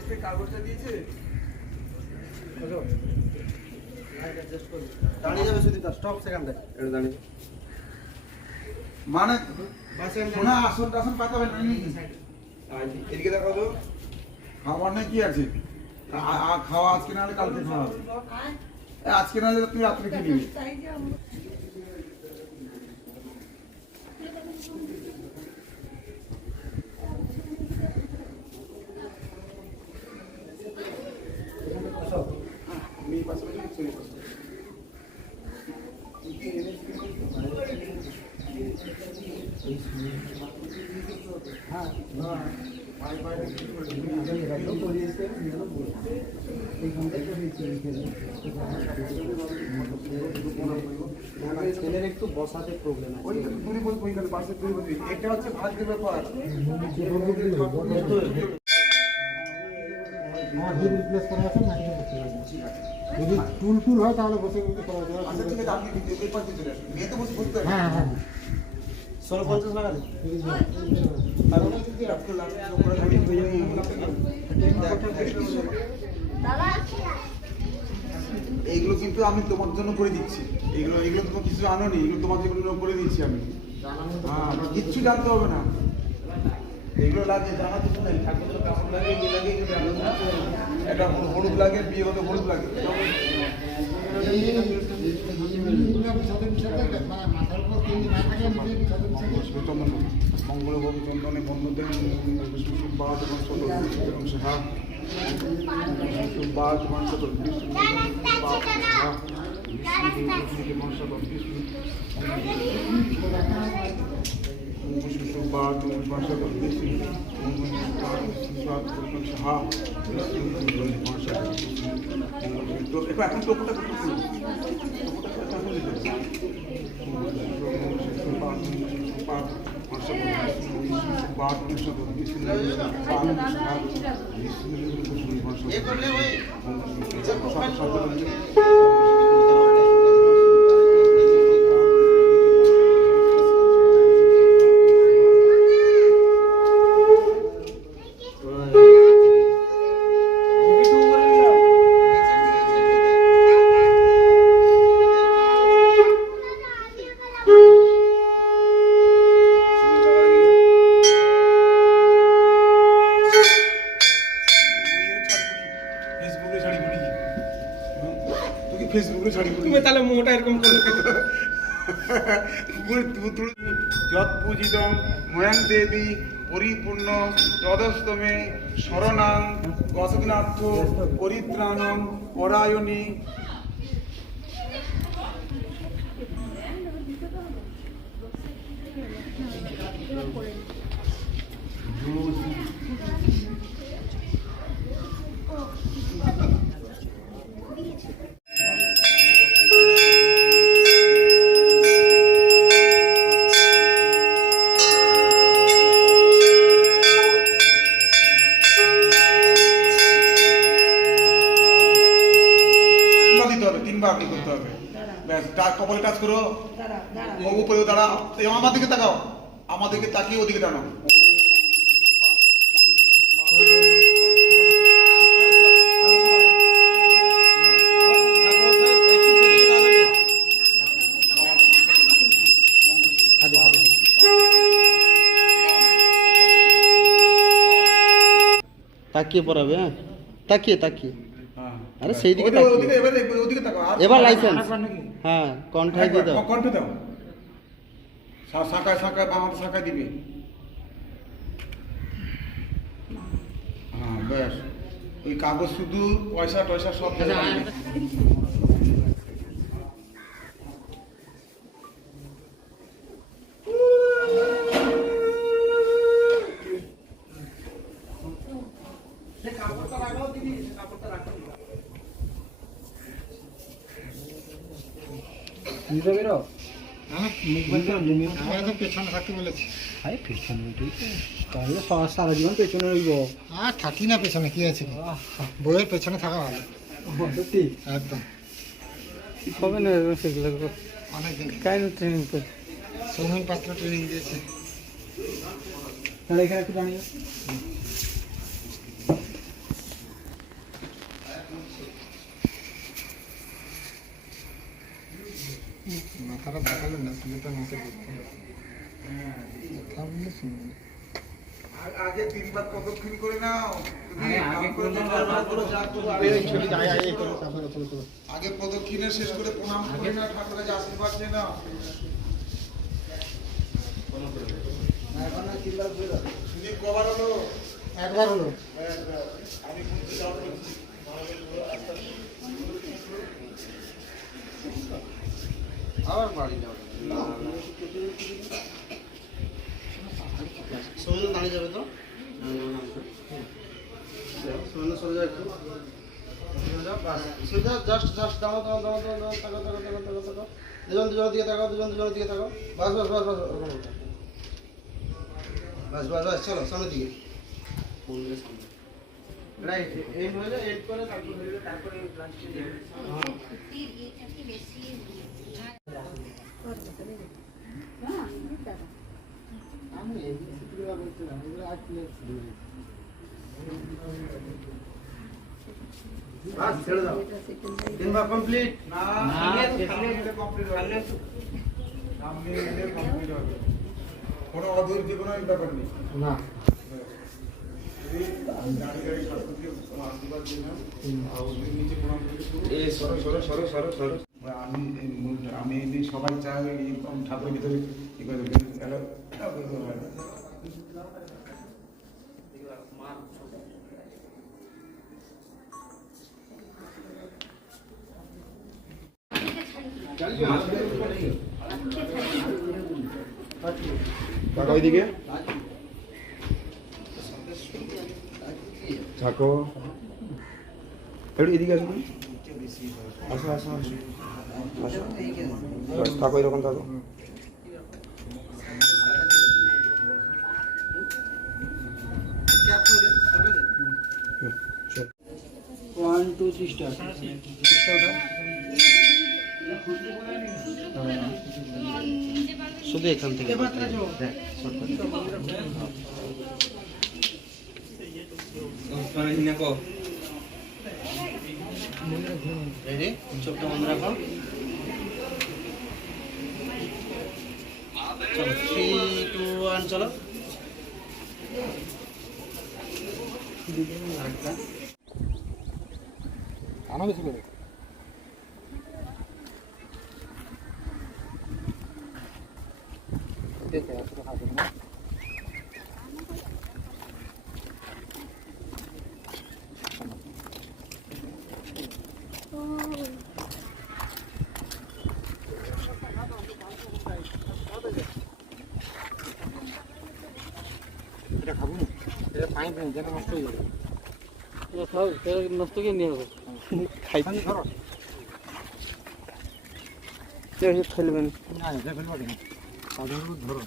থেকে কাগজটা দিয়েছে? দাঁড়িয়ে যাবে সুদীপদা স্টপ সেকেন্ডে এটা দাঁড়িয়ে। মানে শোনা আসন টাসন পাতাবেন না নাকি এদিকে দেখো তো। খাবার না কি আছে? আ- আ- খাওয়া আজকে না হলে কালকে খাওয়া হবে। আজকে না হলে তুই রাত্রে খেয়ে নিবি। ছেলের একটু বসাতে প্রবলেম আছে। এটা হচ্ছে ভাগ্যের ব্যাপার আমার হিপ রিপ্লেস করা আছে না করতে হবে যদি টুল টুল হয় তাহলে বসে বসে করা যাবে হ্যাঁ হ্যাঁ ষোলো পঞ্চাশ টাকা এইগুলো কিন্তু আমি তোমার জন্য করে দিচ্ছি এইগুলো এগুলো তোমার কিছু আনোনি এগুলো তোমার জন্য করে দিচ্ছি আমি হ্যাঁ কিচ্ছু জানতে হবে না এগুলো লাগে জানা কিছু নেই ঠাকুর লাগে ইয়ে লাগে। এটা হলুদ- লাগে বিয়ে হতে হলুদ লাগে মাথার উপর তিন না থাকে চন্দন বিষ্ণু বাদ এবং সাহা বিষ্ণু মনসা তো একটু এখন টোপটা করতে শুনুন টোপটা এখন দিতে ফেসবুকে তুমি তাহলে মোটা এরকম করলে যৎ পূজিতং ময়াং দেবী পরিপূর্ণ তদস্তমে শরণাং গসদিনার্থ পরিত্রাণং পরায়ণী। হবে করতে হবে। ব্যাস টাচ কপালে টাচ করো। উপরে আমার দিকে তাকাও। আমার দিকে তাকিয়ে ওদিকে দাঁড়াও তাকিয়ে পড়াবে হ্যাঁ? তাকিয়ে তাকিয়ে। আরে সেই দিকে এবারে লাইসেন্স হ্যাঁ কন্ঠাই দিয়ে দাও। কণ্ঠে দাও। শাখায় শাখায় হাতে শাখায় দিবি। হ্যাঁ ব্যাস ওই কাগজ শুধু পয়সা টয়সা সব আমার তো পেছনে থাকতে বলেছি। আরে পেছনে ঠিক তাহলে সা- সারা জীবন পেছনে রইব। আর থাকি না পেছনে কি আছে? বইয়ের পেছনে থাকা ভালো। সত্যি? একদম। হবে না সেগুলো? অনেক দিন ট্রেনিং করে সৌমিন পাত্র ট্রেনিং দিয়েছে। তাহলে এখানে একটু দাঁড়িয়ে মাথাটা দেখালে না সিলেটা নিচে করতে কথা বললে আগে তিনবার প্রদক্ষিণ করে নাও? আগে যা প্রদক্ষিণে শেষ করে প্রণাম করে না ঠাকুরের কাছে আশীর্বাদ নিয়ে নাও। কবার হলো? একবার হলো। আমি আবার বাড়ি যাও সৌমেন্দ্র দাঁড়িয়ে যাবে তো? সৌমেন্দ্র সরে যাও একটু। সোজা জাস্ট জাস্ট দাঁড়াও দাঁড়াও দাঁড়াও দাঁড়াও তাকাও তাকাও তাকাও তাকাও তাকাও। দুজন দুজনের দিকে তাকাও দুজন দুজনের দিকে তাকাও। বাস বাস বাস বাস। বাস বাস বাস চলো সামনের দিকে। রাইট এই হয়ে যায় এড করে তারপর তারপরে বাস ছেড়ে দাও তিনবার কমপ্লিট না সামনে complete হবে। সামনে এলে complete হবে। কোনো অধৈর্য কোনো ব্যাপার নেই না সরো সরো সরো সরো সরো আমি আমি এমনি সবাই চাই ঠাকুরের ভিতরে ই করে গেল থাকো। এদিকে আসুন আসো আসো আসো আসো। বাস, থাকো এরকম থাকো। ওয়ান টু থ্রি স্টার শুধু এখান থেকে দেখ, রেডি চোখটা বন্ধ রাখো। চলো থ্রি টু ওয়ান চলো আরেকটা আনা বেশি করে নষ্ট হয়ে যাবে নষ্ট করে নিয়ে হবে খাইতে ধরো ফেলবেন না এটা ফেলবো কেন সাধারণ ধরো